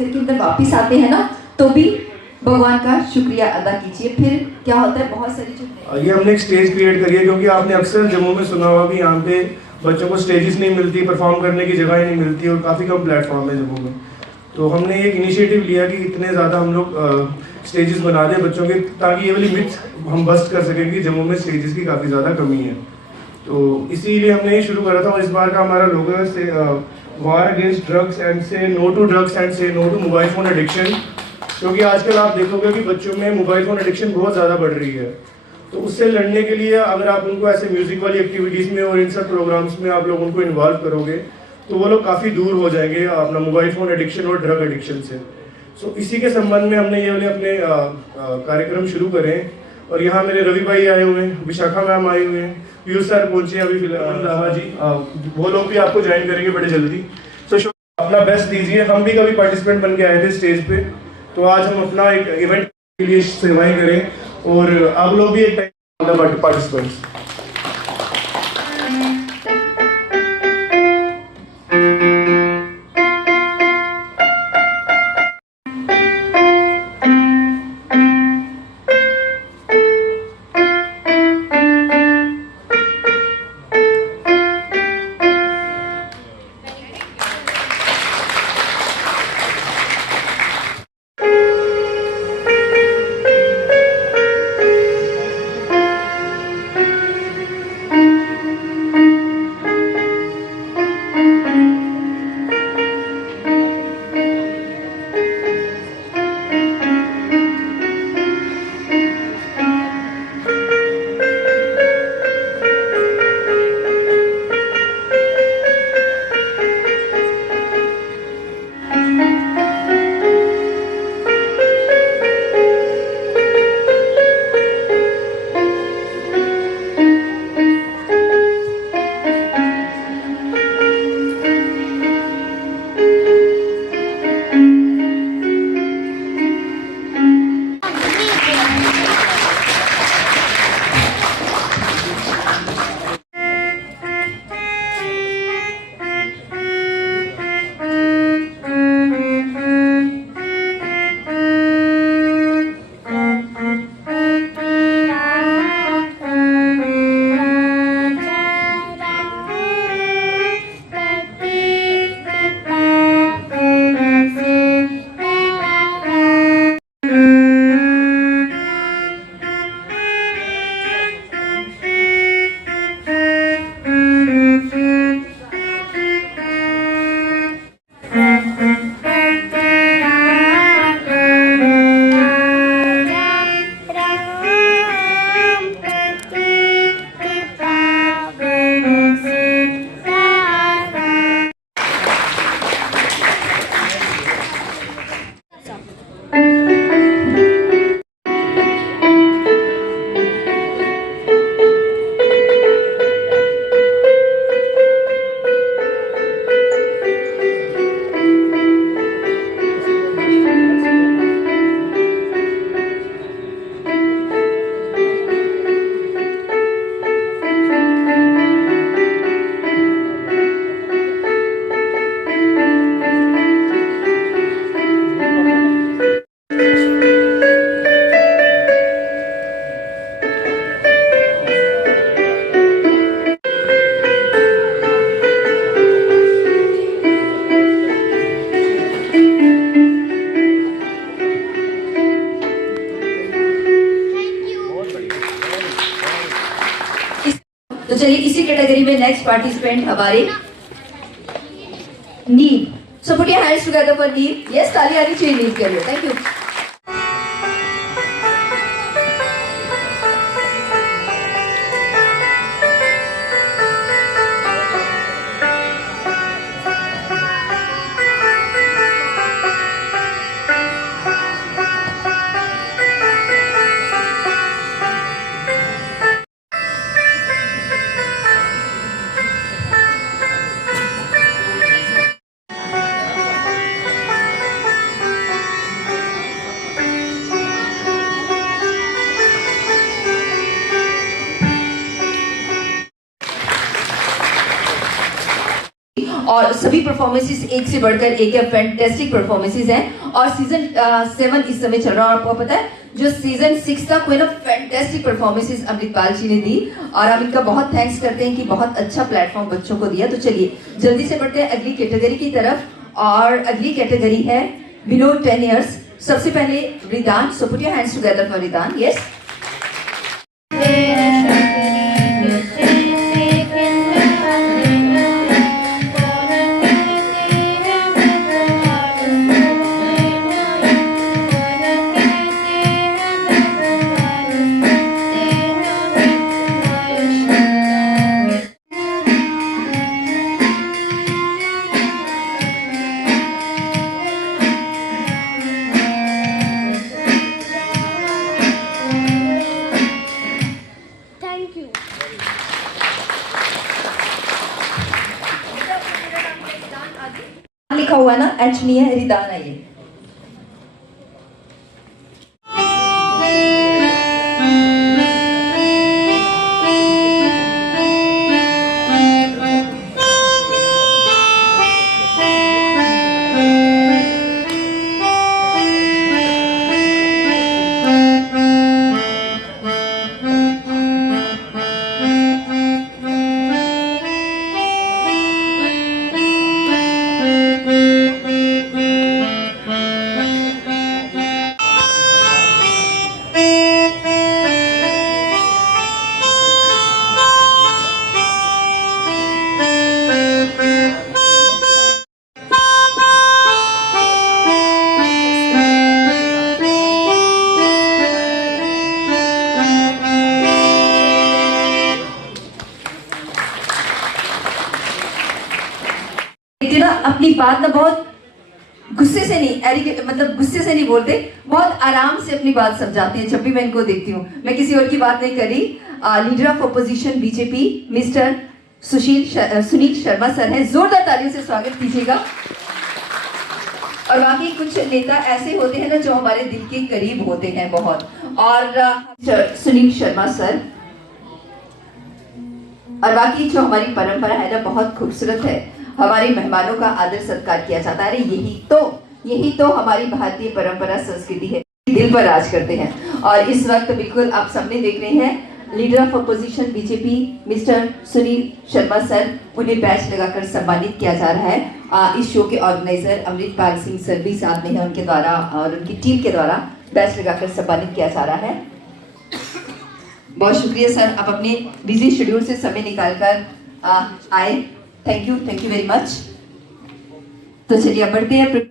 करके अंदर वापस आते हैं ना, तो भी भगवान का शुक्रिया अदा कीजिए। फिर क्या होता है, बहुत सारी जो ये हमने एक स्टेज क्रिएट करी है, क्योंकि आपने अक्सर जम्मू में सुना होगा कि यहाँ पे बच्चों को स्टेजेस नहीं मिलती, परफॉर्म करने की जगह ही नहीं मिलती और काफ़ी कम प्लेटफॉर्म है जम्मू में। तो हमने एक इनिशिएटिव लिया कि इतने ज़्यादा हम लोग स्टेजेस बना दें बच्चों के, ताकि ये वाली मिथ हम बस्ट कर सकें कि जम्मू में स्टेजेस की काफ़ी ज़्यादा कमी है। तो इसीलिए हमने ये शुरू करा था। और इस बार का हमारा लोगो है say war against drugs and say no to drugs and say no to mobile phone addiction. क्योंकि आजकल आप देखोगे कि बच्चों में मोबाइल फ़ोन एडिक्शन बहुत ज़्यादा बढ़ रही है। तो उससे लड़ने के लिए अगर आप उनको ऐसे म्यूज़िक वाली एक्टिविटीज़ में और इन सब प्रोग्राम्स में आप लोग उनको इन्वॉल्व करोगे, तो वो लोग काफ़ी दूर हो जाएंगे अपना मोबाइल फ़ोन एडिक्शन और ड्रग एडिक्शन से। सो इसी के संबंध में हमने ये वाले अपने कार्यक्रम शुरू करें। और यहाँ मेरे रवि भाई आए हुए हैं, विशाखा मैम आए हुए हैं, पीयूष सर पहुँचे अभी फिलहाल जी, वो लोग भी आपको ज्वाइन करेंगे बड़े जल्दी। सो अपना बेस्ट दीजिए। हम भी कभी पार्टिसिपेंट बन के आए थे स्टेज पे, तो आज हम अपना एक इवेंट के लिए सेवाएं करें और आप लोग भी एक टाइम पार्टिसिपेंट्स। तो चलिए इसी कैटेगरी में नेक्स्ट पार्टिसिपेंट हमारे नीव। सो put your hands together for नीव। यस, ताली आनी चाहिए नीव के लिए। Thank you. और सभी परफॉर्मेंसेस एक से बढ़कर एक है, फैंटास्टिक परफॉर्मेंसेस हैं। और सीजन 7 इस समय चल रहा है और आपको पता है जो सीजन 6 था कोई ना फैंटास्टिक परफॉर्मेंसेस अमृतपाल जी ने दी और हम इनका बहुत थैंक्स करते हैं कि बहुत अच्छा प्लेटफॉर्म बच्चों को दिया। तो चलिए जल्दी से बढ़ते हैं अगली कैटेगरी की तरफ और अगली कैटेगरी है बिलो 10 इयर्स। सबसे पहले Ridan, so put your hands together for Ridan. Yes, लिखा हुआ ना एच नहीं है, रिदान है ये। ना अपनी बात ना बहुत गुस्से से नहीं, मतलब गुस्से से नहीं बोलते, बहुत आराम से अपनी बात समझाते हैं जब भी मैं इनको देखती हूँ। मैं किसी और की बात नहीं कर रही। Leader of opposition BJP mister Sunil Sharma sir हैं, जोरदार तालियों से स्वागत कीजिएगा। और बाकी कुछ नेता ऐसे होते हैं ना जो हमारे दिल के करीब होते हैं बहुत। और सुनील शर्मा सर, और बाकी जो हमारी परंपरा है ना बहुत खूबसूरत है, हमारे मेहमानों का आदर सत्कार किया जाता है। यही तो हमारी भारतीय परंपरा संस्कृति है, दिल पर राज करते हैं। और इस वक्त बिल्कुल आप सबने देख रहे हैं leader of opposition BJP mister Sunil Sharma sir, उन्हें बैच लगाकर सम्मानित किया जा रहा है। इस शो के ऑर्गेनाइजर अमृतपाल सिंह सर भी साथ में है, उनके द्वारा और उनकी टीम के द्वारा बैच लगाकर सम्मानित किया जा रहा है। बहुत शुक्रिया सर, आप अपने बिजी शेड्यूल से समय निकालकर आए। Thank you very much. तो चलिए अब बढ़ते हैं।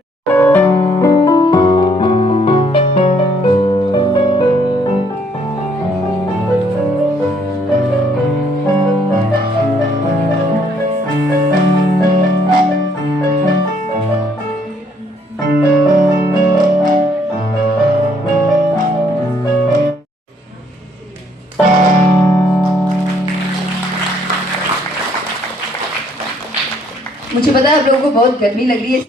मुझे पता है आप लोगों को बहुत गर्मी लग रही है।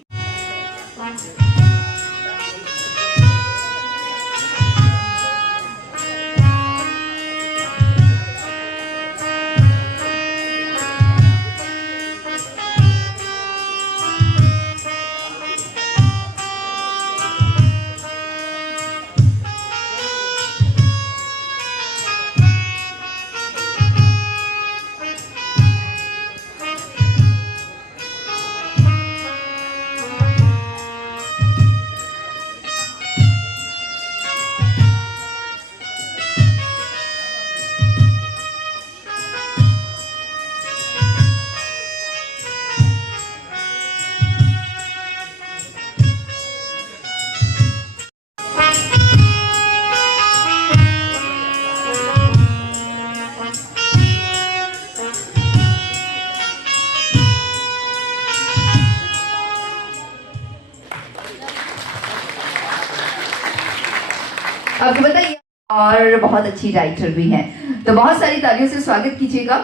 आपको बताइए, और बहुत अच्छी राइटर भी हैं, तो बहुत सारी तालियों से स्वागत कीजिएगा।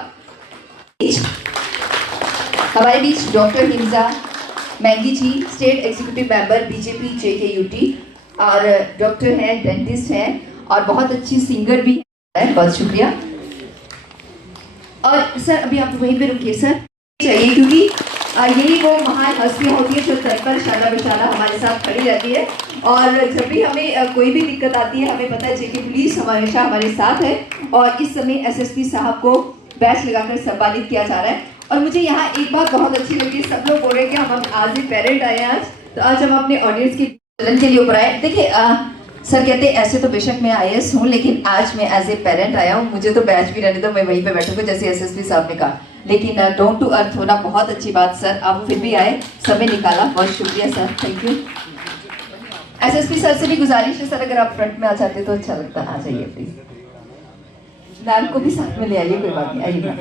हमारे बीच doctor Himja Mangi ji, state executive member BJP JKUT, और डॉक्टर हैं, डेंटिस्ट हैं और बहुत अच्छी सिंगर भी है। बहुत शुक्रिया। और सर अभी आप वहीं पे रुकिए सर, चाहिए क्योंकि यही वो महान हस्तियाँ होती है जो तय पर शाला बेशाला हमारे साथ खड़ी रहती है। और जब भी हमें कोई भी दिक्कत आती है, हमें पता है जेके पुलिस हमेशा हमारे साथ है। और इस समय एसएसपी साहब को बैच लगाकर सम्मानित किया जा रहा है। और मुझे यहाँ एक बात बहुत अच्छी लगी, सब लोग बोल रहे हैं कि हम आज ही पेरेंट आए हैं आज, तो आज हम अपने ऑडियंस के चलन के लिए ऊपर आए। देखिए सर कहते हैं ऐसे तो बेशक मैं आईएएस हूँ, लेकिन आज मैं एज ए पेरेंट आया हूँ, मुझे तो बैच भी रहने दो, मैं वहीं पे बैठूंगा जैसे एसएसपी साहब ने कहा। लेकिन डाउन टू अर्थ होना बहुत अच्छी बात सर, आप फिर भी आए, समय निकाला, बहुत शुक्रिया sir, thank you. SSP sir से भी गुजारिश है सर, अगर आप फ्रंट में आ जाते तो अच्छा लगता, आ जाइए प्लीज। मैम को भी साथ में ले आइए, कोई बात नहीं, आइएगा।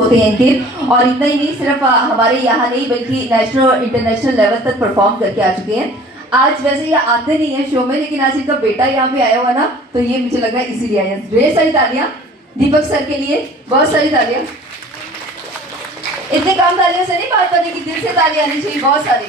होते हैं इनके। और इतना ही नहीं, सिर्फ हमारे यहाँ नहीं बल्कि नेशनल और इंटरनेशनल लेवल तक परफॉर्म करके आ चुके हैं। आज वैसे ये आते नहीं है शो में, लेकिन आज इनका बेटा यहाँ पे आया हुआ ना, तो ये मुझे लग रहा है इसीलिए आया। ढेर सारी तालियां दीपक सर के लिए, बहुत सारी तालियां। इतने कम तालियों से नहीं बात करने की, दिल से तालियां आनी चाहिए, बहुत सारी।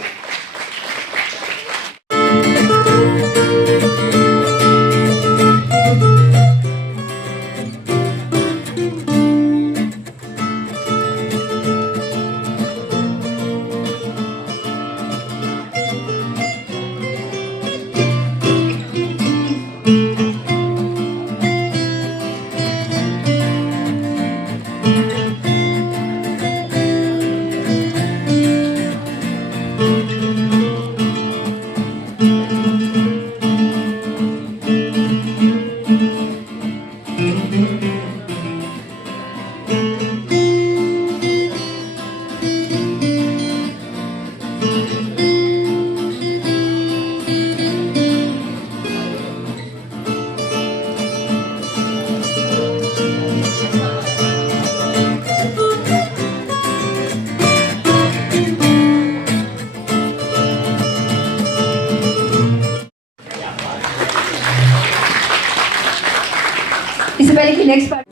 इससे पहले कि नेक्स्ट पार्ट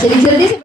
चलिए जल्दी से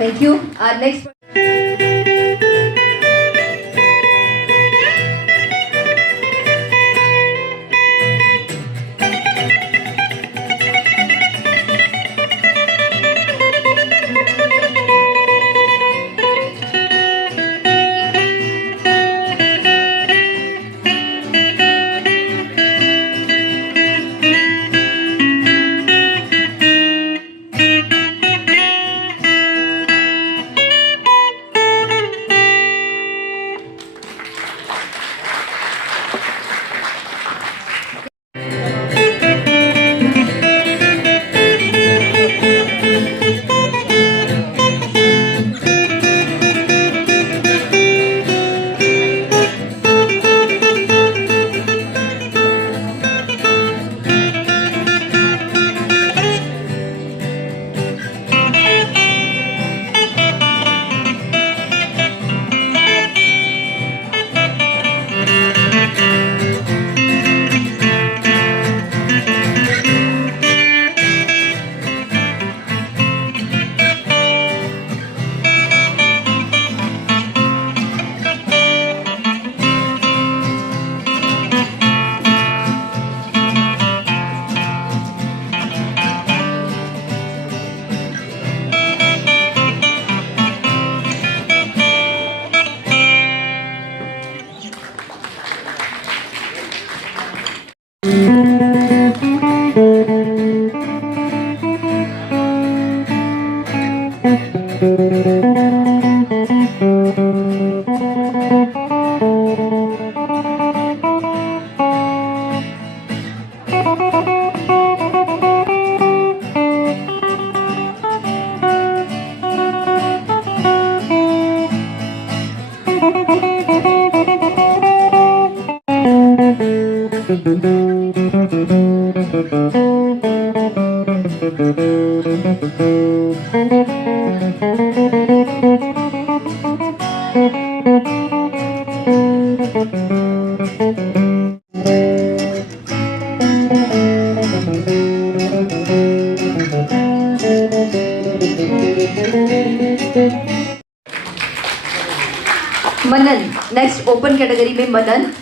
Thank you. Our next. Manan, next open category में मनन।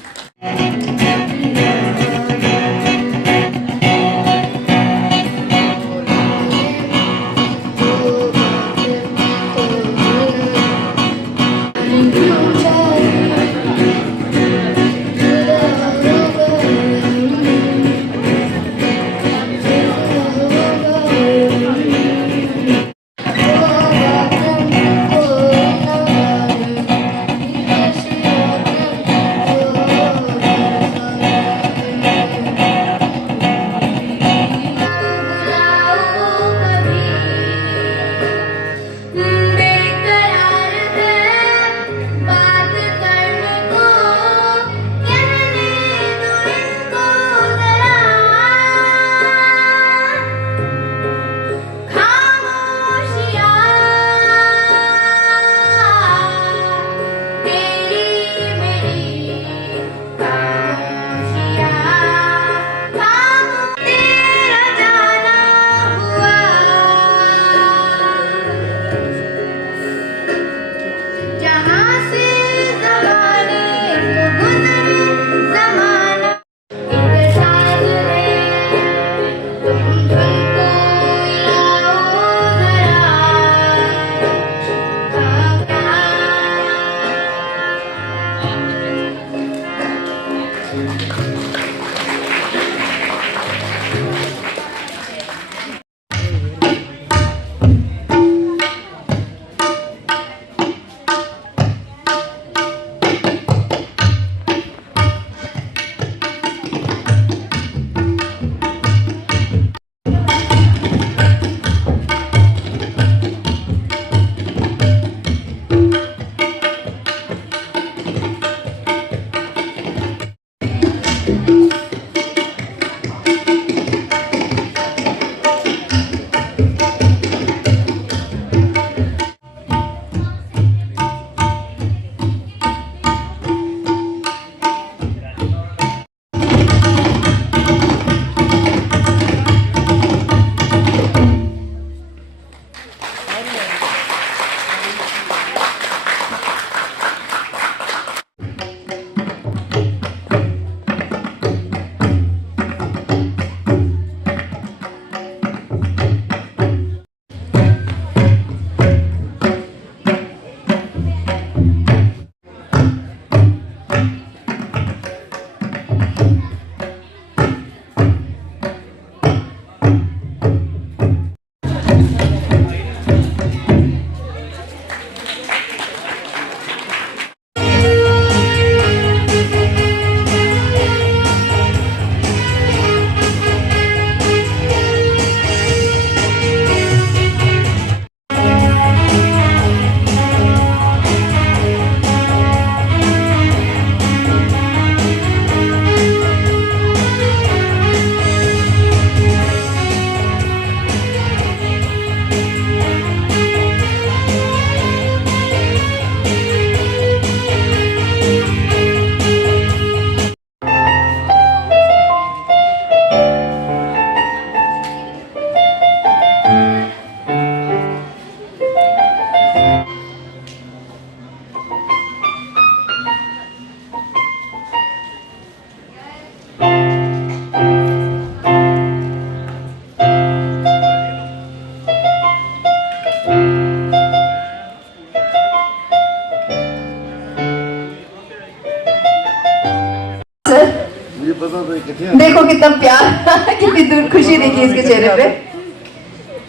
देखो कितना प्यार कितनी दूर खुशी देखी इसके चेहरे पे।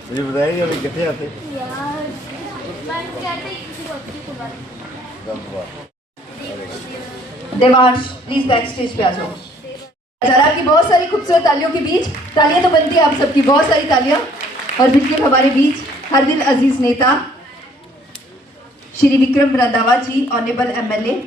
मुझे बताइए अभी कितने आते देवांश प्लीज बैक स्टेज पे आ जाओ। जरा आपकी बहुत सारी खूबसूरत तालियों के बीच, तालियां तो बनती है आप सबकी, बहुत सारी तालियां। और बिल्कुल हमारे बीच हर दिल अजीज नेता Shri Vikram Randhawa ji, honourable MLA।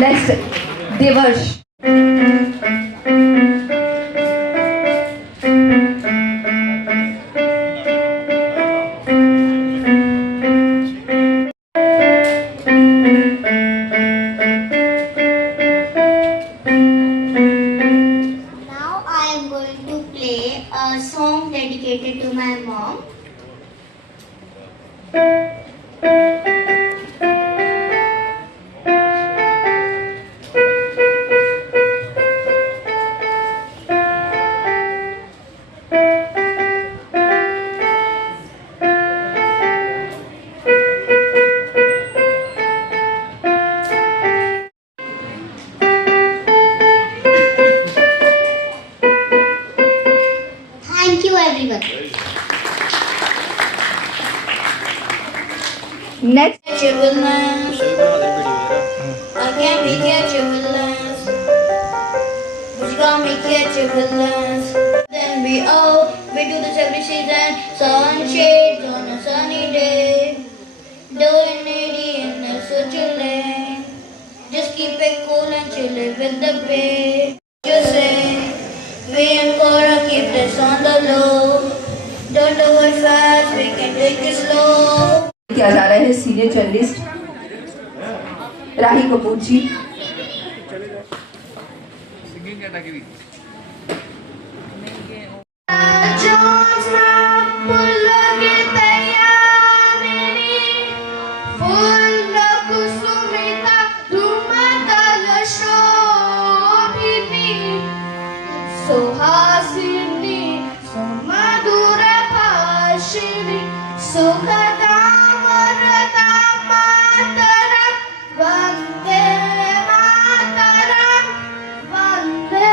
Next Devarsh. Now I am going to play a song dedicated to my mom. Thank you everyone. Next Catch your villains. I can't be catch your villains. But you got me catch your villains. Then we do this every season. Sunshades on a sunny day. Doing it in a such a lane. Just keep it cool and chill it with the bay. Just say, we and Cora keep this on the low. Don't do it fast, we can take it slow. किया जा रहा है senior journalist राही कपूर जी। सुहासिनी सुमधुर भाषिणी सुखदा वरदा मातरम वंदे मातरम वंदे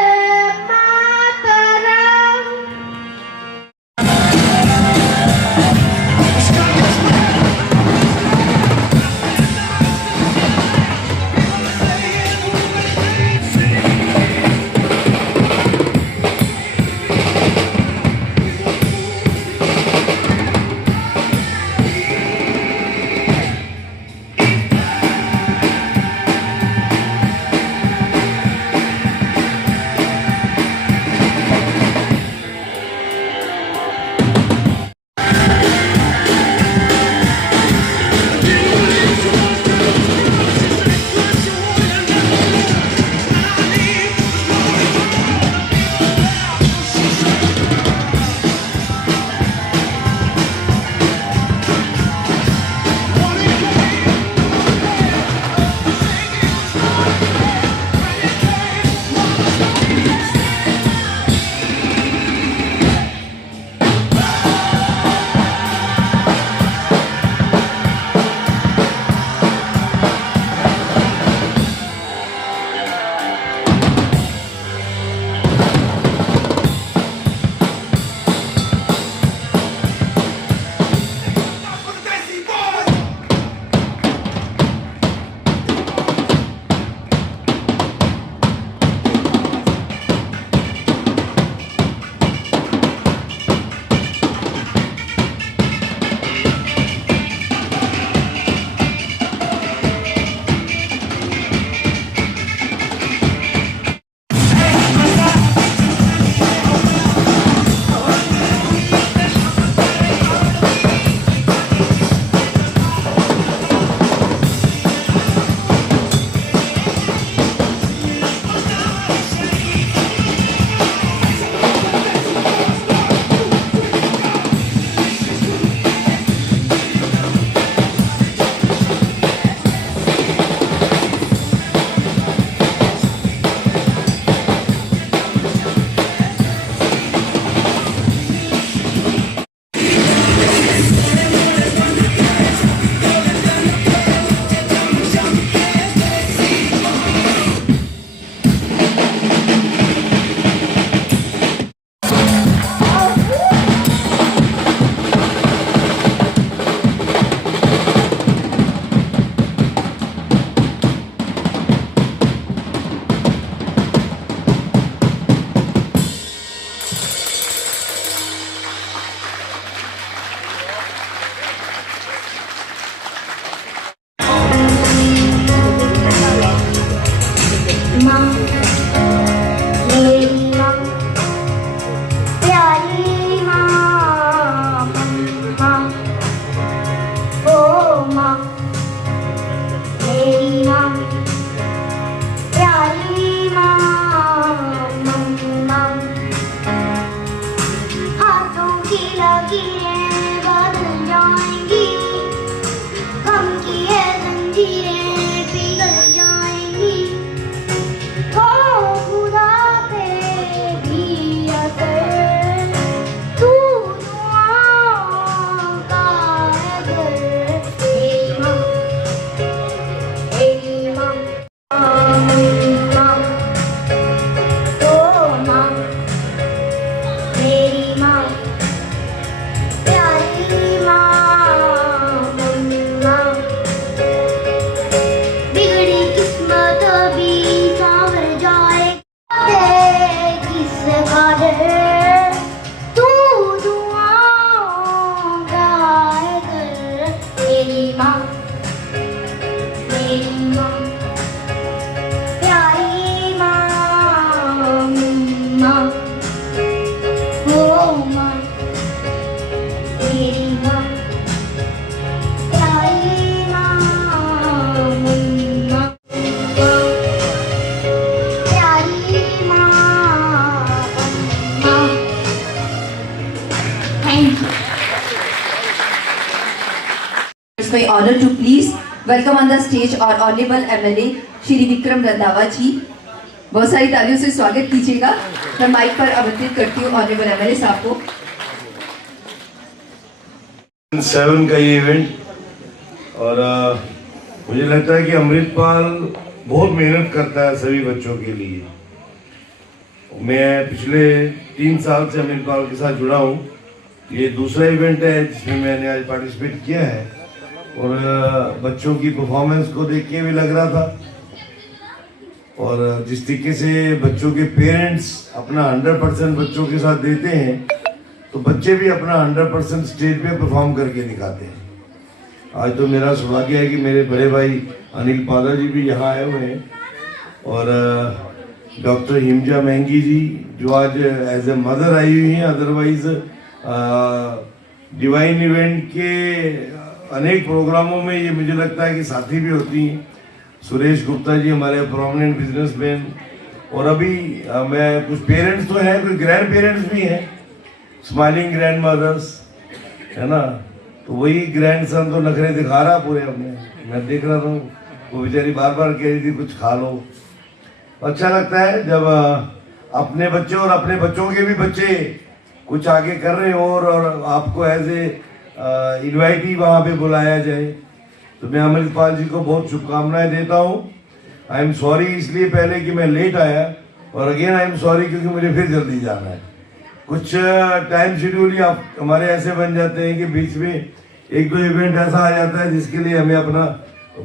माँ मेरी माँ प्यारी माँ माँ ओ माँ मेरी माँ प्यारी माँ माँ हाथों की लकीरें बदल जाएंगी गम की है जंजीरें पिघल जाएंगी हो खुदा तेरी असर तू दुआओं का अगर मेरी माँ माँ ओ माँ मेरी माँ प्यारी माँ माँ बिगड़ी किस्मत भी संवर जाए किसका डर तू दुआओं का अगर मेरी माँ प्यारी माँ माँ ओ माँ मेरी माँ प्यारी माँ माँ प्यारी माँ माँ thank you It's my honor to please welcome on the stage our honorable MLA Shri Vikram Randhawa ji. बहुत सारी तालियों से स्वागत कीजिएगा। मैं माइक पर आमंत्रित करती हूँ ऑनरेबल MLA साहब को। 7 का ये इवेंट और मुझे लगता है कि अमृतपाल बहुत मेहनत करता है सभी बच्चों के लिए। मैं पिछले 3 साल से अमृतपाल के साथ जुड़ा हूँ। ये दूसरा इवेंट है जिसमें मैंने आज पार्टिसिपेट किया है और बच्चों की परफॉर्मेंस को देख के भी लग रहा था और जिस तरीके से बच्चों के पेरेंट्स अपना 100% बच्चों के साथ देते हैं तो बच्चे भी अपना 100% स्टेज पे परफॉर्म करके दिखाते हैं। आज तो मेरा सौभाग्य है कि मेरे बड़े भाई अनिल पादा जी भी यहाँ आए हुए हैं और डॉक्टर हिमजा महंगी जी जो आज एज ए मदर आई हुई हैं। अदरवाइज डिवाइन इवेंट के अनेक प्रोग्रामों में ये मुझे लगता है कि साथी भी होती हैं। सुरेश गुप्ता जी हमारे प्रोमिनेंट बिजनेसमैन और अभी मैं कुछ पेरेंट्स तो हैं, कुछ ग्रैंड पेरेंट्स भी हैं, स्माइलिंग ग्रैंड मदर्स है ना। तो वही ग्रैंड सन तो नखरे दिखा रहा पूरे अपने, मैं देख रहा था वो बेचारी बार बार कह रही थी कुछ खा लो। अच्छा लगता है जब अपने बच्चे और अपने बच्चों के भी बच्चे कुछ आगे कर रहे हो और आपको एज ए इन्वाइटी वहाँ पे बुलाया जाए। तो मैं अमृतपाल जी को बहुत शुभकामनाएं देता हूँ। आई एम सॉरी इसलिए पहले कि मैं लेट आया और अगेन आई एम सॉरी क्योंकि मुझे फिर जल्दी जाना है। कुछ टाइम शेड्यूल ही आप हमारे ऐसे बन जाते हैं कि बीच में 1-2 इवेंट ऐसा आ जाता है जिसके लिए हमें अपना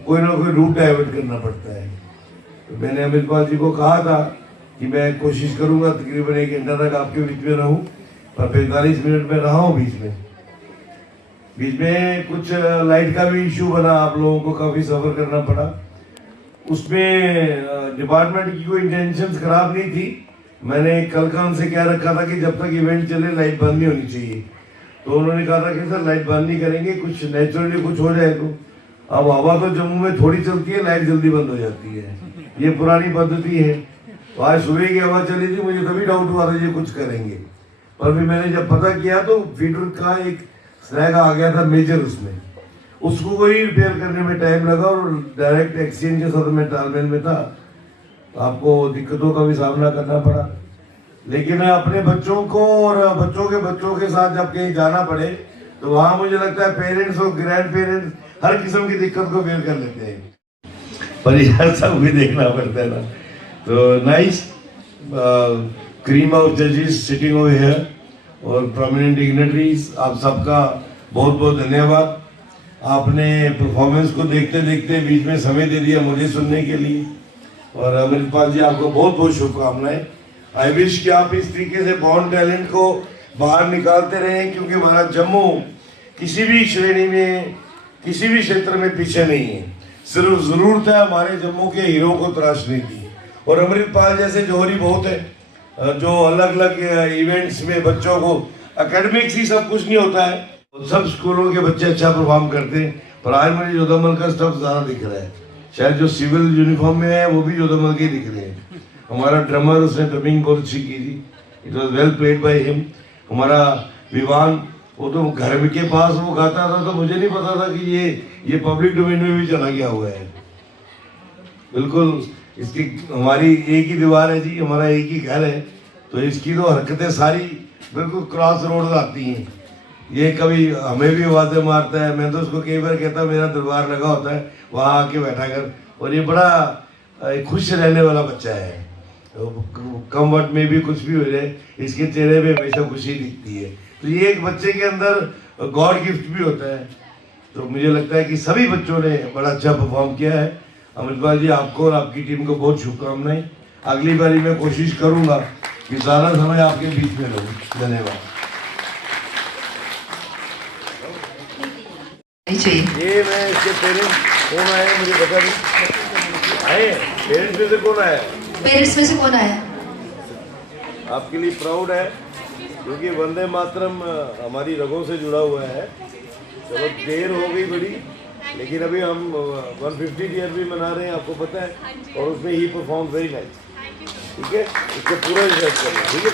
कोई ना कोई रूट डाइवर्ट करना पड़ता है। तो मैंने अमृतपाल जी को कहा था कि मैं कोशिश करूंगा तकरीबन 1 घंटा तक आपके बीच में रहूं, पर 45 मिनट में रहा हूं। बीच में कुछ लाइट का भी इश्यू बना, आप लोगों को काफी सफर करना पड़ा। उसमें डिपार्टमेंट की कोई इंटेंशंस खराब नहीं थी। मैंने कल का उनसे क्या रखा था कि जब तक इवेंट चले लाइट बंद नहीं होनी चाहिए। तो उन्होंने कहा था कि सर लाइट बंद नहीं करेंगे, कुछ नेचुरली कुछ हो जाए। तो अब हवा तो जम्मू में थोड़ी चलती है, लाइट जल्दी बंद हो जाती है, ये पुरानी पद्धति है। तो आज सुबह की हवा चली थी, मुझे तभी डाउट हुआ था ये कुछ करेंगे, पर फिर मैंने जब पता किया तो फीडर का एक स्लैग आ गया था मेजर, उसमें उसको कोई रिपेयर करने में टाइम लगा और डायरेक्ट एक्सचेंज के साथ में तालमेल में था, आपको दिक्कतों का भी सामना करना पड़ा। लेकिन अपने बच्चों को और बच्चों के साथ जब कहीं जाना पड़े तो वहां मुझे लगता है पेरेंट्स और ग्रैंड पेरेंट्स हर किस्म की दिक्कत को फेल कर लेते हैं, पर यार सब भी देखना पड़ता है ना। तो नाइस क्रीम ऑफ जजेस सिटिंग ओवर हियर और प्रोमिनेंट डिग्नेटरीज, आप सबका बहुत बहुत धन्यवाद। आपने परफॉर्मेंस को देखते देखते बीच में समय दे दिया मुझे सुनने के लिए, और अमृतपाल जी आपको बहुत बहुत शुभकामनाएं। आई विश कि आप इस तरीके से बॉर्न टैलेंट को बाहर निकालते रहें, क्योंकि हमारा जम्मू किसी भी श्रेणी में किसी भी क्षेत्र में पीछे नहीं है। सिर्फ जरूरत है हमारे जम्मू के हीरो को तराशने की, और अमृतपाल जैसे जौहरी बहुत है जो अलग अलग इवेंट्स में बच्चों को, एकेडमिक्स ही सब कुछ नहीं होता है, सब स्कूलों के बच्चे अच्छा परफॉर्म करते हैं। पर आज मुझे जोधामल का स्टफ ज़्यादा दिख रहा है, शायद जो सिविल यूनिफॉर्म में है वो भी जोधामल के दिख रहे हैं। हमारा ड्रमर, उसने ड्रमिंग बहुत अच्छी की थी, it was well played by him. हमारा विवान, वो तो घर के पास वो गाता था, तो मुझे नहीं पता था कि ये पब्लिक डोमेन में भी चला गया हुआ है। बिल्कुल इसकी, हमारी एक ही दीवार है जी, हमारा एक ही घर है, तो इसकी तो हरकतें सारी बिल्कुल क्रॉस रोड आती हैं। ये कभी हमें भी आवाज़ें मारता है, मैं तो उसको कई बार कहता मेरा दरबार लगा होता है, वहाँ आके बैठा कर। और ये बड़ा खुश रहने वाला बच्चा है, कम वक्त में भी कुछ भी हो जाए इसके चेहरे पे हमेशा खुशी दिखती है। तो ये एक बच्चे के अंदर गॉड गिफ्ट भी होता है। तो मुझे लगता है कि सभी बच्चों ने बड़ा अच्छा परफॉर्म किया है। अमृतपाल जी, आपको और आपकी टीम को बहुत शुभकामनाएं। अगली बारी मैं कोशिश करूंगा कि ज़्यादा समय आपके बीच में रहूं। धन्यवाद। ये मैं इसके पेरेंट्स कौन आए मुझे पता नहीं, आए पेरेंट्स में से कौन आया? पेरेंट्स में से कौन आया? आपके लिए प्राउड है क्योंकि वंदे मातरम हमारी रगों से जुड़ा हुआ है। चलो देर हो गई बड़ी, लेकिन अभी हम 150 ईयर भी मना रहे हैं, आपको पता है, और उसमें ही परफॉर्म वेरी नाइस। ठीक है, इसको पूरा रिसर्च करना, ठीक है।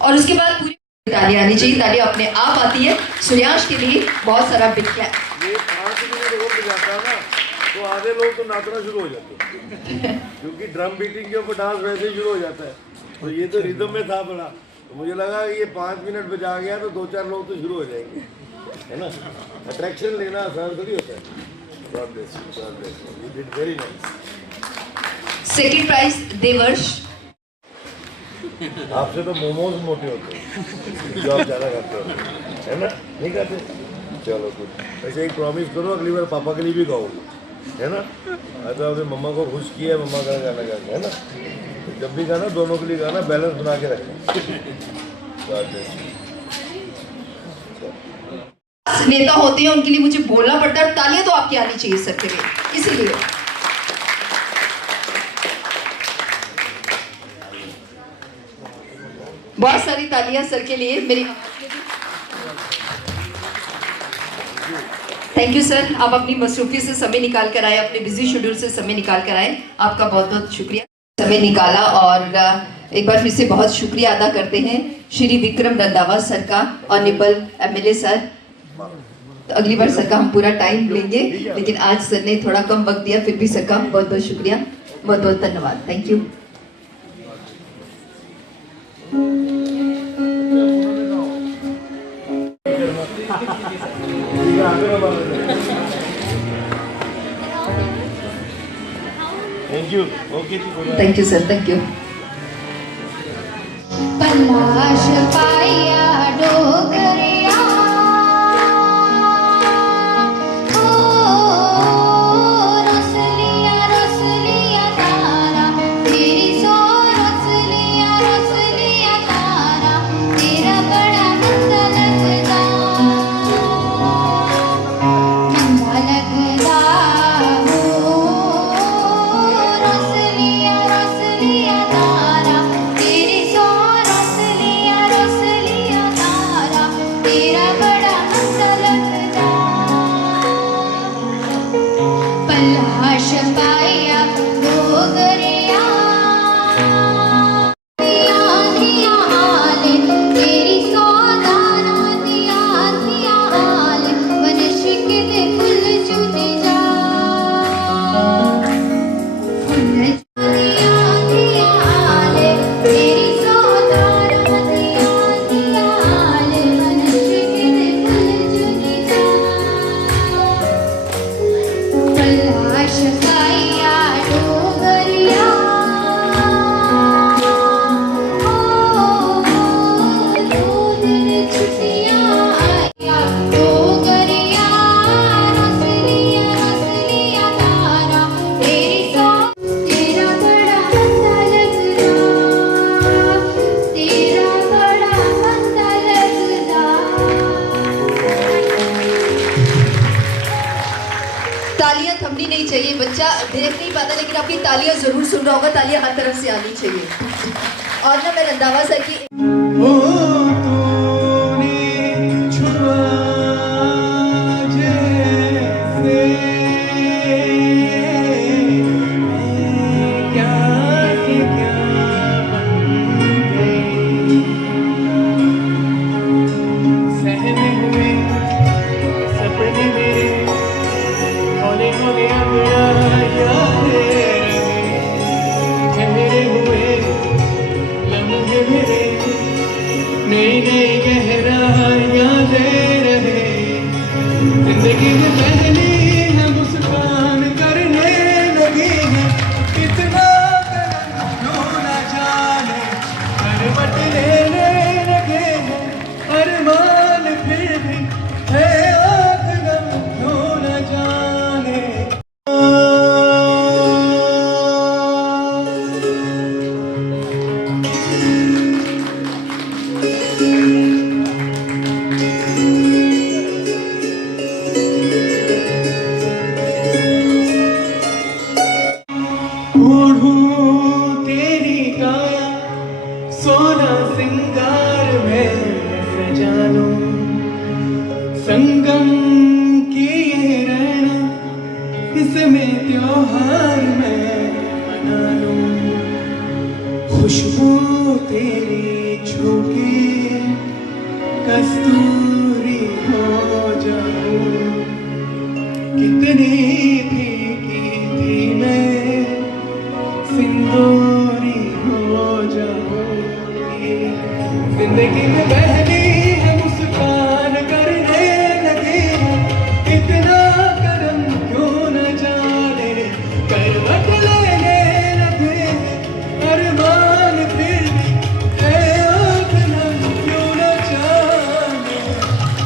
और उसके बाद पूरी ताली आनी चाहिए, ताली अपने आप आती है। सूर्यांश के लिए बहुत सारा बिग क्लैप। ये 5 मिनट और बजाता है ना, तो आधे लोग तो नाचना शुरू हो जाते हैं क्योंकि ड्रम बीटिंग के ऊपर डांस वैसे ही शुरू हो जाता है। तो ये तो रिदम में था बड़ा, तो मुझे लगा कि ये 5 मिनट बजा गया तो 2-4 लोग तो शुरू हो जाएंगे, है ना। अट्रैक्शन लेना आसान थोड़ी होता है। God bless you, God bless you. You did very nice. Second prize Devarsh. आपसे तो मोमोज मोटे होते हैं जो आप ज़्यादा खाते हो, है ना, नहीं खाते? चलो कुछ ऐसे एक प्रॉमिस करो, अगली बार पापा के लिए भी गाओ, है ना। तो आपने मम्मा को खुश किया, मम्मा का गाना गाना, है ना। तो जब भी गाना दोनों के लिए गाना, बैलेंस बना के रखना। नेता होते हैं उनके लिए मुझे बोलना पड़ता है, तालियां तो आपकी आनी चाहिए सबके लिए, इसीलिए। बहुत सारी तालियां सर के लिए मेरी। थैंक यू सर, आप अपनी मसरूफी से समय निकाल कर आए, अपने बिजी शेड्यूल से समय निकाल कर आए, आपका बहुत बहुत शुक्रिया, समय निकाला। और एक बार फिर से बहुत शुक्रिया अदा करते हैं श्री विक्रम रंधावा सर का और निपल MLA सर। तो अगली बार सर का हम पूरा टाइम लेंगे, लेकिन आज सर ने थोड़ा कम वक्त दिया, फिर भी सर का बहुत बहुत शुक्रिया, बहुत बहुत धन्यवाद। Thank you. Thank you. Okay, thank you sir, thank you. Palash पाया डोगरिया रसलिया तारा तेरी सो रसलिया तारा तेरा बड़ा नंदा लगदा हो रसलिया तारा तेरी सो रसलिया नहीं पाता, लेकिन आपकी तालियां जरूर सुन रहा होगा। तालियां हर तरफ से आनी चाहिए। और ना मैं रंधावा सर की जिंदगी में पहली है मुस्कान करने लगी है, कितना क्यों न जाने करवट लेने लगे हैं अरमान, फिर भी है आँख नम क्यों न जाने। ओढ़ूं तेरी काया सोना सिंगार में सजा लूं, संगम किए रहना इसमें त्योहार में मना लूं, खुशबू तेरी छू के कस्तूरी हो जाऊं, कितनी फीकी थी मैं सिंदूरी हो जाऊंगी। जिंदगी में पहली है मुस्कान करने लगी, इतना करम क्यों न जाने करवट लेने लगे अरमान, फिर भी है आँख नम क्यों न जाने।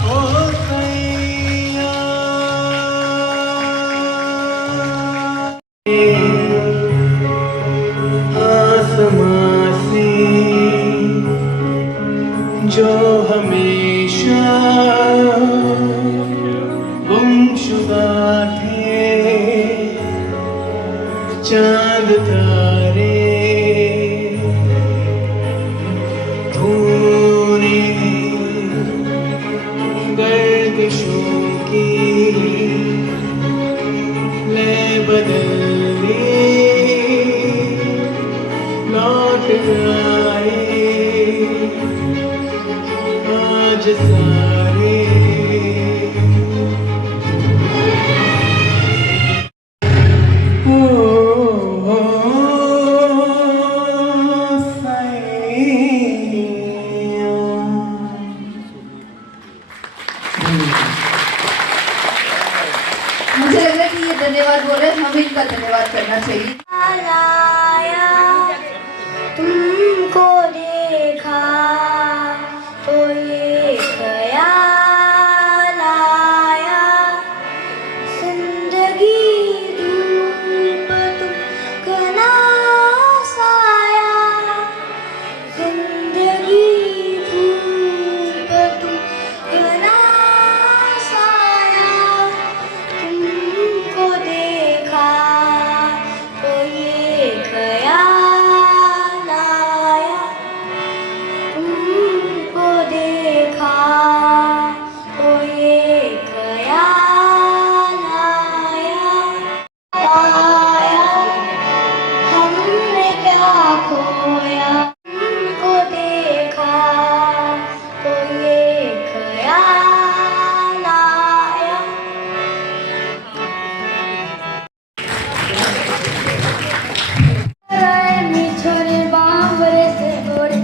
ओ सैया आसमां से जो हमेशा गुमशुदा थे, चांद तारे तूने गर्दिशों की ले बदल दी, लौट आए आज सारे। मुझे लग रहा है कि ये धन्यवाद बोल रहे हैं, हमें इनका धन्यवाद करना चाहिए। लाया तुमको देखा तो ये ख्याल आया, जिंदगी धूप तुमकना साया, जिंदगी धूप तुमकना साया, तुमको देखा तो ये ख्याल आया, तुमको देखा तो ये ख्याल आया, हमने क्या खोया, तुमको देखा तो ये ख्याल आया। छोरे बाबरे से गोरे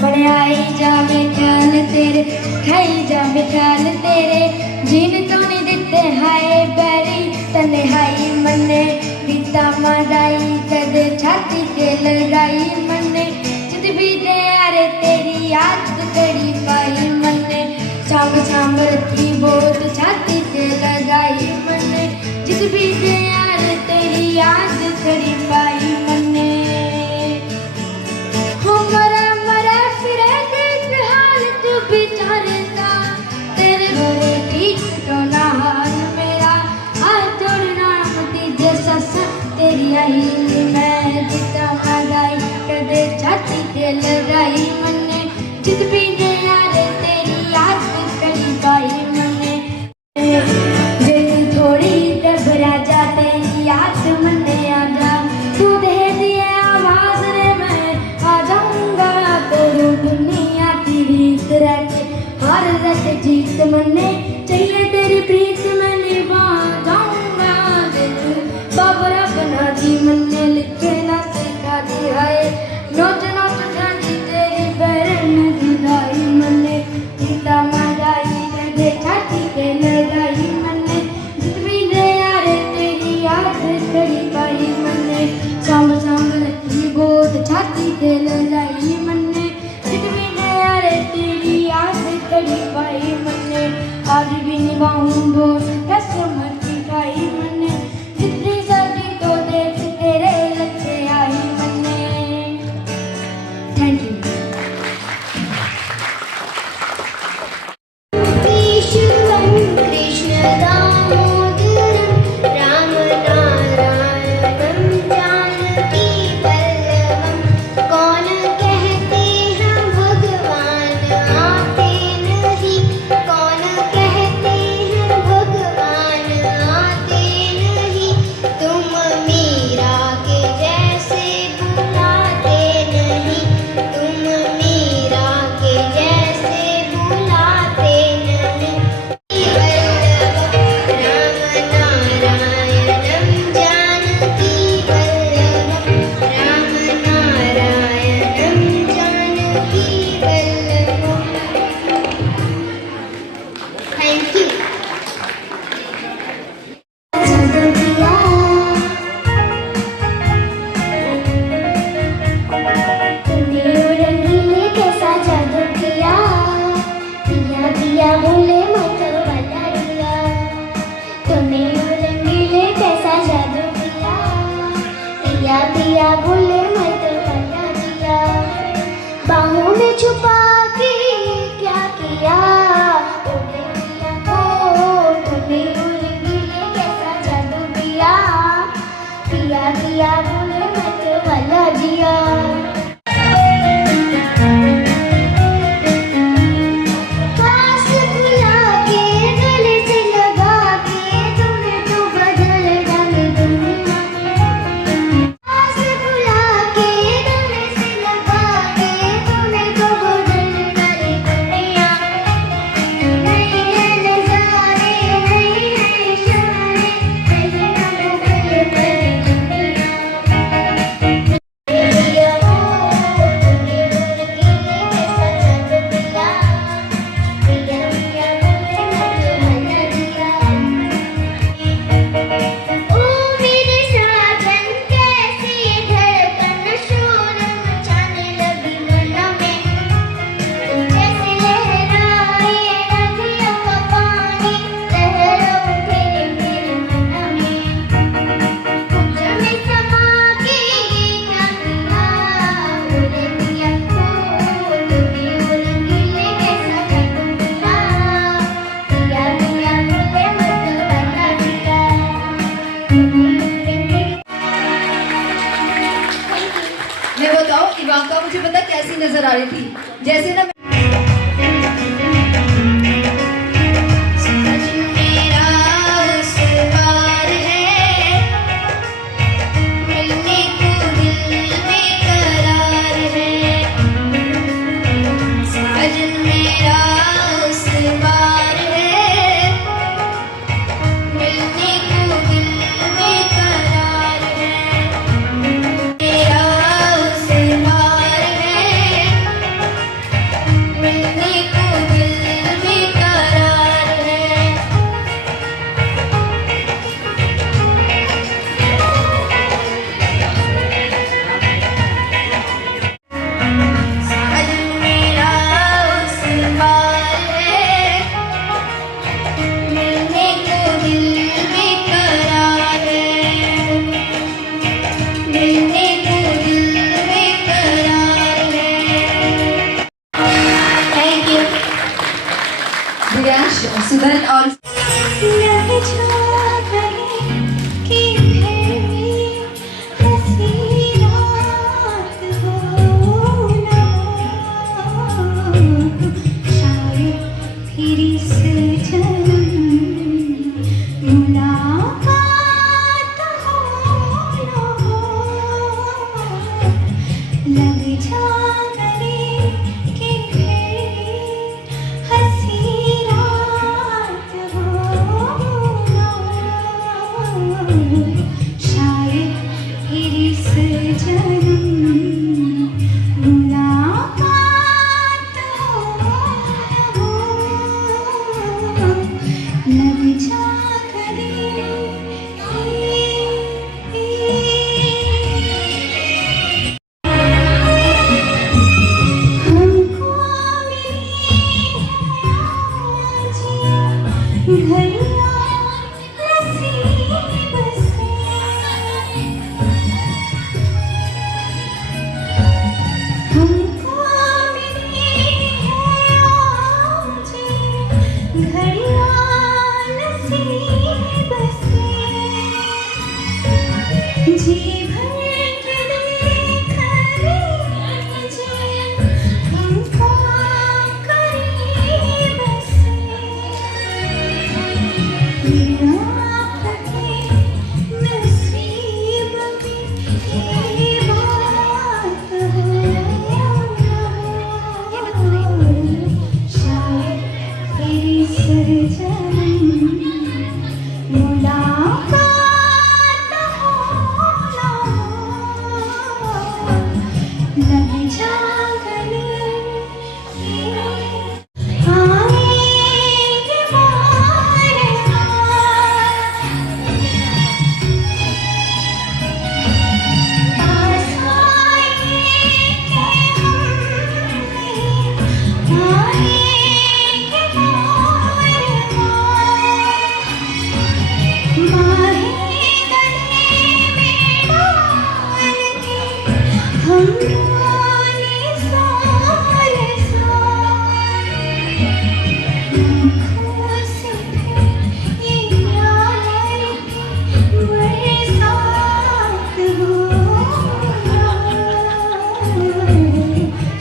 बनाई जा मिठाल तेरे, खाई जा मिठाल तेरे, जीन तो नहीं दिते हाय बैरी तने हाई मन्ने, बीता मदाई कदे छाती ते लगाई मन्ने, जित भी दे अरे तेरी याद कड़ी पाई मन्ने, शाम शाम रखी बोत छाती ते लगाई मन्ने, जित भी दे अरे तेरी याद कड़ी पाई मन्ने। मरा फिरे देख हाल तू बेचारता, तेरे भरे ठीक तो ना हाल मेरा, हाथ जोड़ना मती जैसा तेरी लड़ाई मैं जिता मगाई कदे छाती ते लड़ाई मने जित भी ने यार तेरी याद करी पाई मने जे तू थोड़ी डबरा जा तेरी याद मने आजा तू दे दिए आवाज रे मैं आ जाऊंगा तोरू दुनिया की रीत रख हर रत जीत मने चाहिए तेरी प्रीत में निभा जाऊंगा जे तू बाबरा बना दी मने लिखे ना सिखा दी है नोच नोच जानी तेरी बहन जुदाई मने जीता मगाई कदे छाती के लगाई मने जितनी दे यार तेरी याद करी पाई मने सांभ सांभ रखी गोद छाती के लगाई मने जितनी दे यार तेरी याद करी पाई मने आज भी निभाऊं बोल कसम खाई मने जितनी सर्दी तो देख तेरे लच्छे आई मने थैंक यू ईश्वरं कृष्ण दामोदरं राम नारायणं जानकी वल्लभं कौन कहते हैं भगवान आते नहीं कौन कहते हैं भगवान आते नहीं तुम मीरा के जैसे बुलाते नहीं तुम मीरा के जैसे बुलाते नहीं राम नारायणं जानकी वल्लभं राम नारायणं जानकी वल्लभं थैंक यू तूने रंगीले कैसा जादू किया पिया पिया बोले मत वाला दिया तूने रंगीले कैसा जादू किया पिया पिया बोले मत वाला दिया बाहों में छुपा के क्या किया ओले पिया ओ तूने रंगीले कैसा जादू किया पिया पिया बोले मत वाला दिया पास बुला के गले से लगा के तूने तो बदल डाली दुनिया पास बुला के गले से लगा के तूने तो बदल डाली दुनिया नहीं है नजारे नहीं है इशारे नहीं है मुगल तेरी दुनिया पिया ओ तूने रंगीले कैसा जादू किया पिया पिया बोले मत दिया ओ मेरे साजन कैसी धड़कन शोर मचाने लगी मन में जैसे लहराए नदियों का पानी लहरों उठे मेरे मन में मुझ में समा के क्या किया बोले पिया ओ तूने रंगीले कैसा जादू किया पिया पिया बोले मत बता दिया मैं बताऊं इवांका मुझे पता कैसी नजर आ रही थी जैसे ना सजन मेरा उस पार है मिलने को दिल बेकरार है सजन मेरा उस पार है मिलने को दिल बेकरार है मेरा उस पार है जन्म मुलाकात हो लग जा जी भर के देखा हमको करीब से नसीब की ये बात हो शायद तेरी सरजमी मुलाकात हो लग जा गले आएंगे बार पास आएंगे आएंगे बार हम सारे आँखों से ये प्यार बरसात हो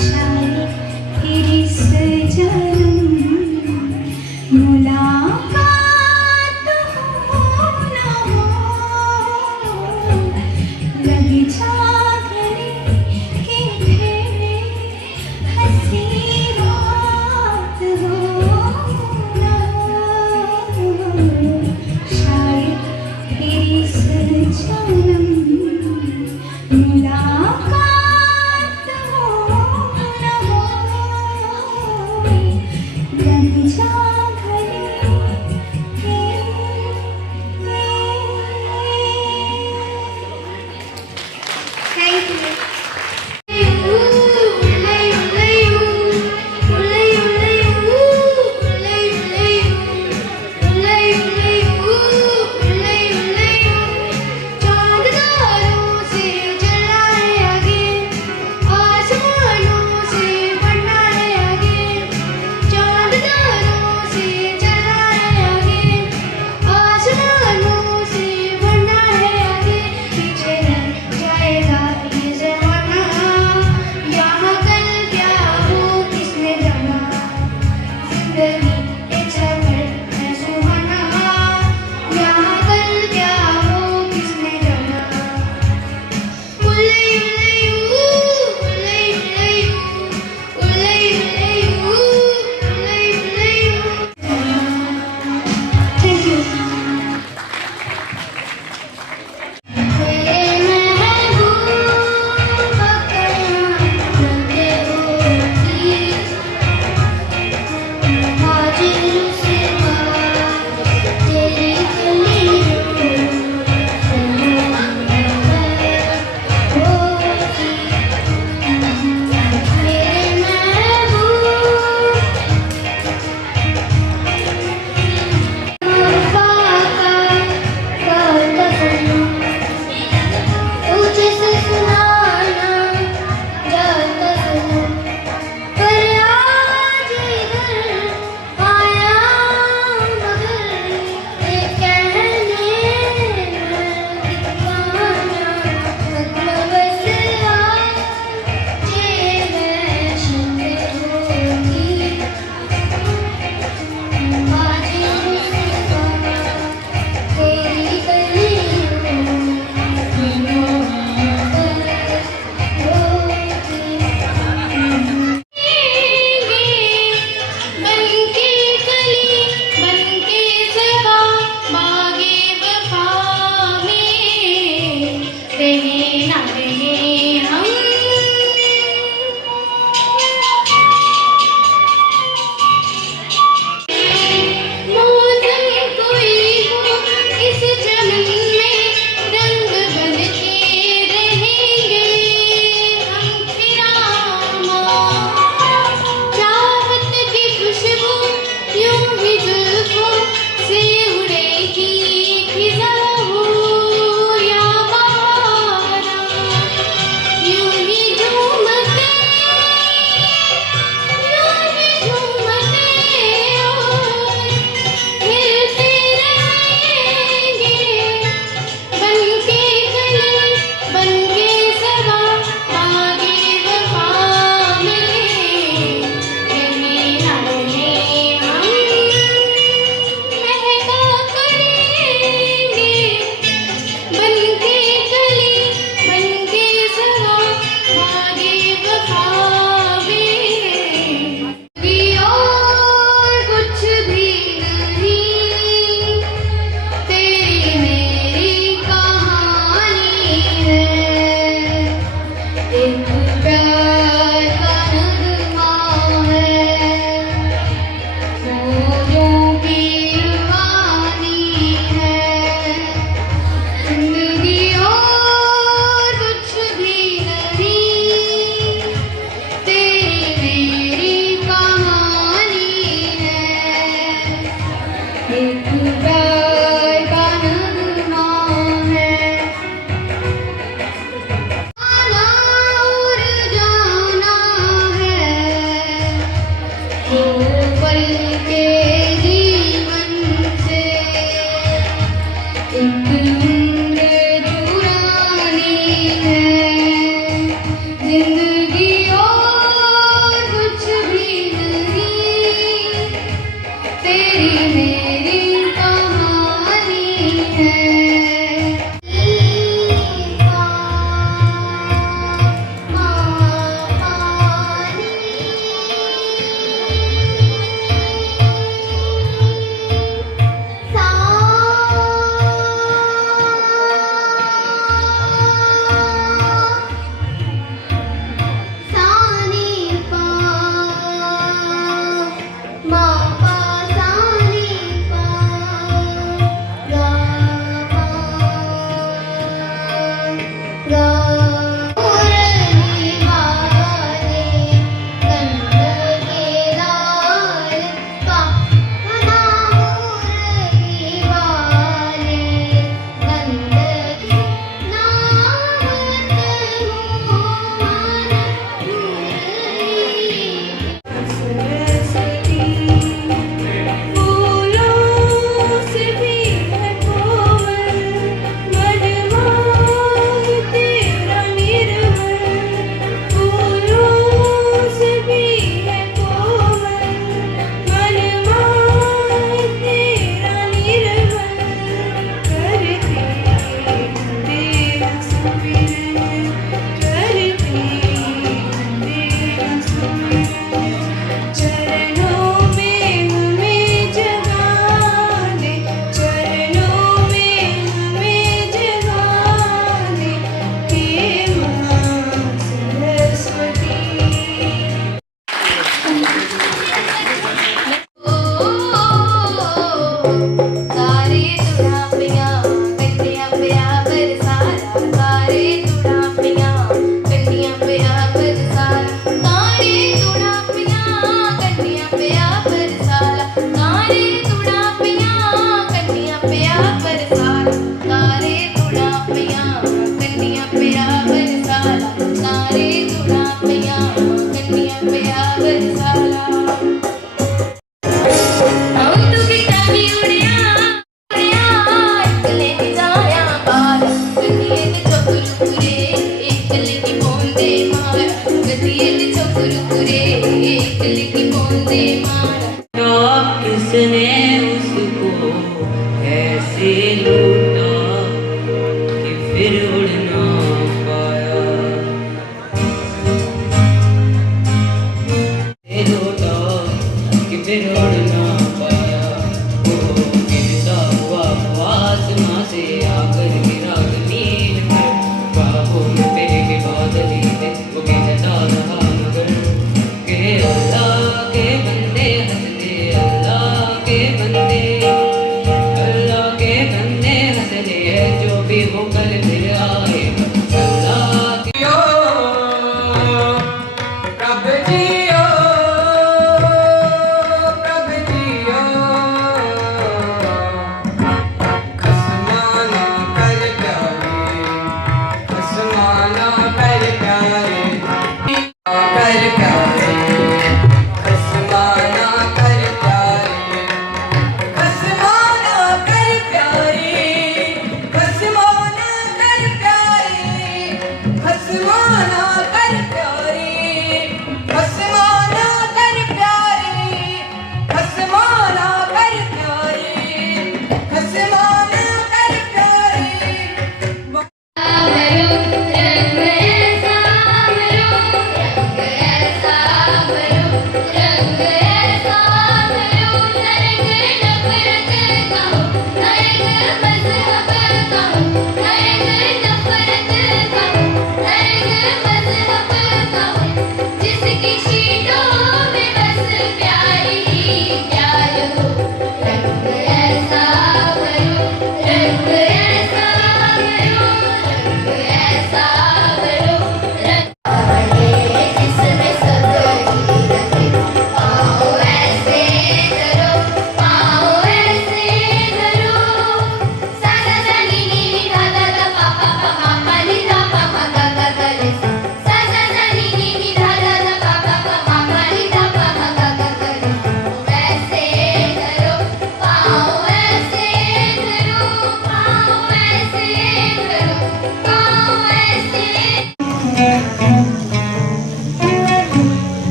शायद तेरी सजन मुलाकात हो ना हो लग जा मुलाकात हो ना हो लग जा थैंक यू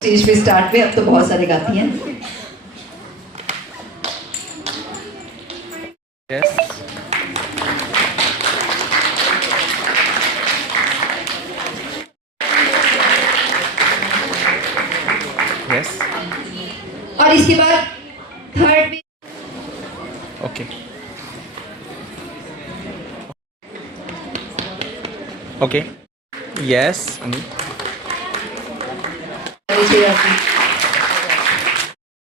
स्टेज पे स्टार्ट में अब तो बहुत सारे गाती हैं। Yes. Yes. और इसके बाद थर्ड में Okay. Okay. Yes.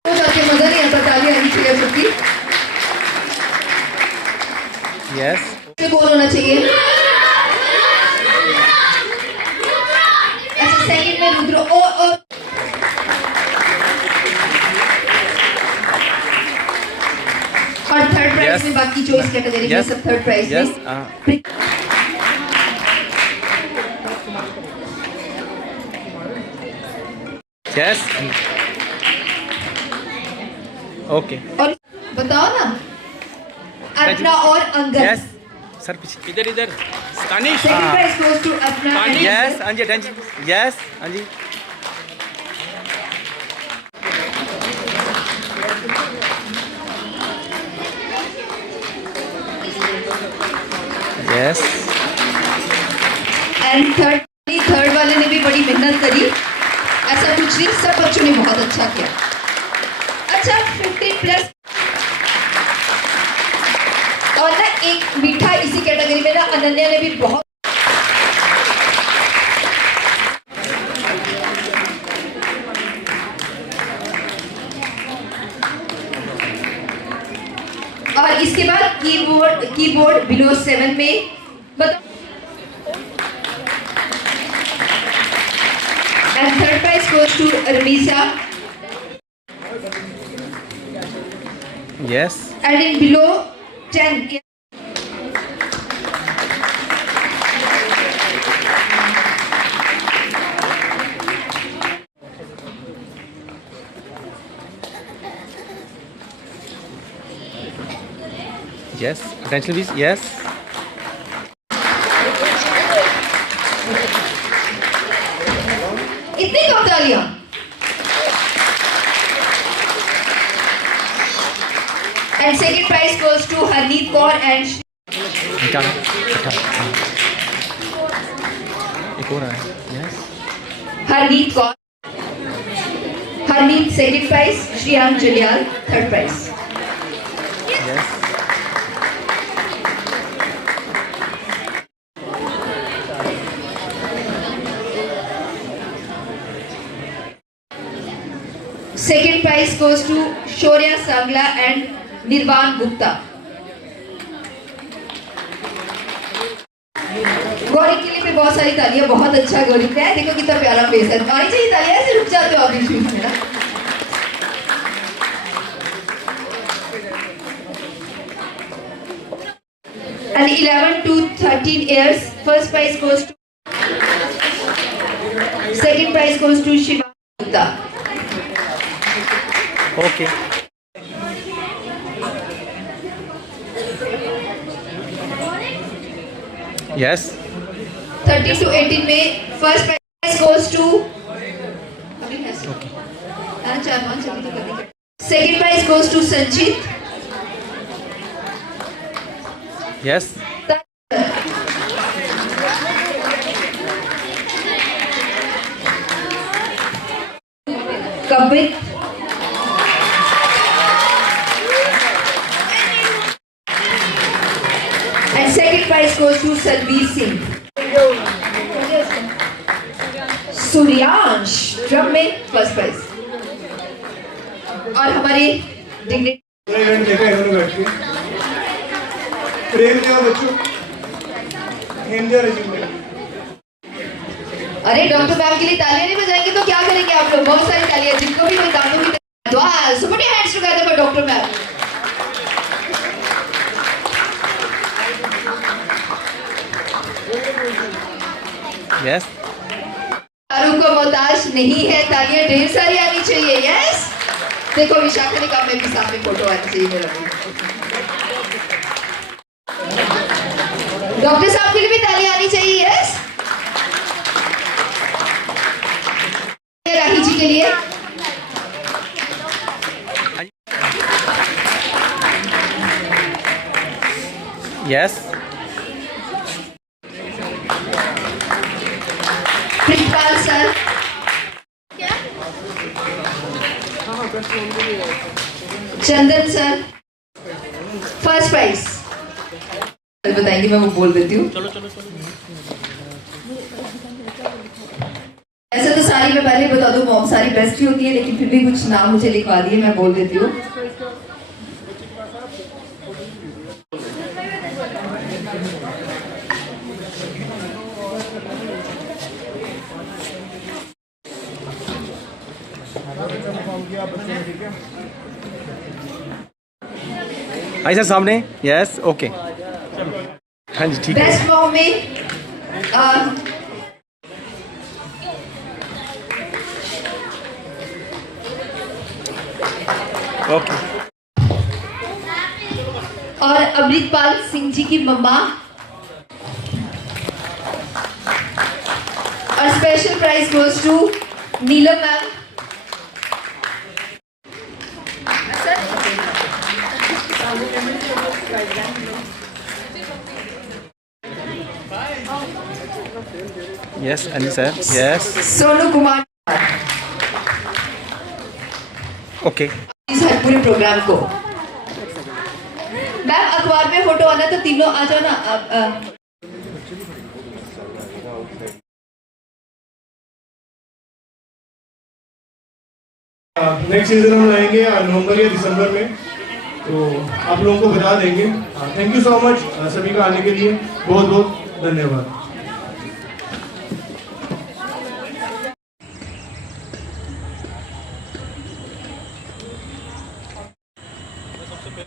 तो जाके मजा नहीं आता, तालियां आनी चाहिए सबकी। Yes. में कौन होना चाहिए? अच्छा, सेकंड में रुद्र और थर्ड प्राइज Yes. में बाकी चॉइस कैटेगरी में Yes. सब थर्ड प्राइज Yes. में। Yes. Okay. और बताओ ना, अपना और अंगद। Yes. सर पीछे इधर इधर स्टानिश सेकंड प्राइज गोes to अपना and यस अंगद। अंजी अटेंशन यस अंजी यस एंड थर्ड वाले ने भी बड़ी मेहनत करी, ऐसा कुछ नहीं, सब बच्चों ने बहुत अच्छा किया। अच्छा, 15 प्लस और ना एक मीठा इसी कैटेगरी में ना अनन्या ने भी बहुत और इसके बाद कीबोर्ड बिलो 7 में बताओ। And third prize goes to Ramisa. Yes And in below 10. Yes attention please yes इतनी कम तालियां। And second prize goes to Harneet Kaur and निकालो एक और है yes Harneet Kaur. Harneet second prize, Shriyam Julial third prize. Yes Second prize goes to Shorya Sangla and Nirvan Gupta. Gauri के लिए पे बहुत सारी तालियां, बहुत अच्छा गौरी का है, देखो कितना प्यारा फेस है। आनी चाहिए तालियां, ऐसे रुक जाते हो आप बीच में ना। And 11 to 13 years, first prize goes to, second prize goes to Shiva Gupta. Okay yes 13 to 18 में first prize goes to okay second prize goes to Sanjit. Yes Kapit. And second prize goes to Salveer Singh. Suryansh drum में first prize. और हमारे dignitary event देखा इन्होंने बैठ के प्रेम दिया बच्चों इंडिया रेजिमेंट। अरे डॉक्टर मैम के लिए तालियां नहीं बजाएंगे तो क्या करेंगे आप लोग? बहुत सारी तालियां, जिनको भी मैं दांतों की दुआ so many hands together for doctor ma'am. Yes तारों को मोहताज नहीं है, तालियां ढेर सारी आनी चाहिए। यस, देखो विशाखा ने कहा मैं भी सामने फोटो आनी चाहिए मेरा भी। डॉक्टर साहब के लिए भी तालियां आनी Yes. प्रिंसिपल सर, चंदन सर, फर्स्ट प्राइज बताएंगे, मैं वो बोल देती हूँ। ऐसे तो सारी मैं पहले बता दूं, मॉम सारी बेस्ट ही होती है, लेकिन फिर भी कुछ नाम मुझे लिखवा दिए, मैं बोल देती हूँ। आई सर सामने। Yes okay. हाँ जी ठीक है। बेस्ट मॉम में ओके। और अमृतपाल सिंह जी की मम्मा, और special prize goes to Neelam ma'am. Yes Anil sir. Yes Sonu Kumar. Okay. इस हर पूरे प्रोग्राम को मैम अखबार में फोटो आना, तो तीनों आ जाओ ना। नेक्स्ट सीजन हम लाएंगे नवंबर या दिसंबर में, तो आप लोगों को बता देंगे। थैंक यू सो मच सभी का आने के लिए, बहुत बहुत धन्यवाद।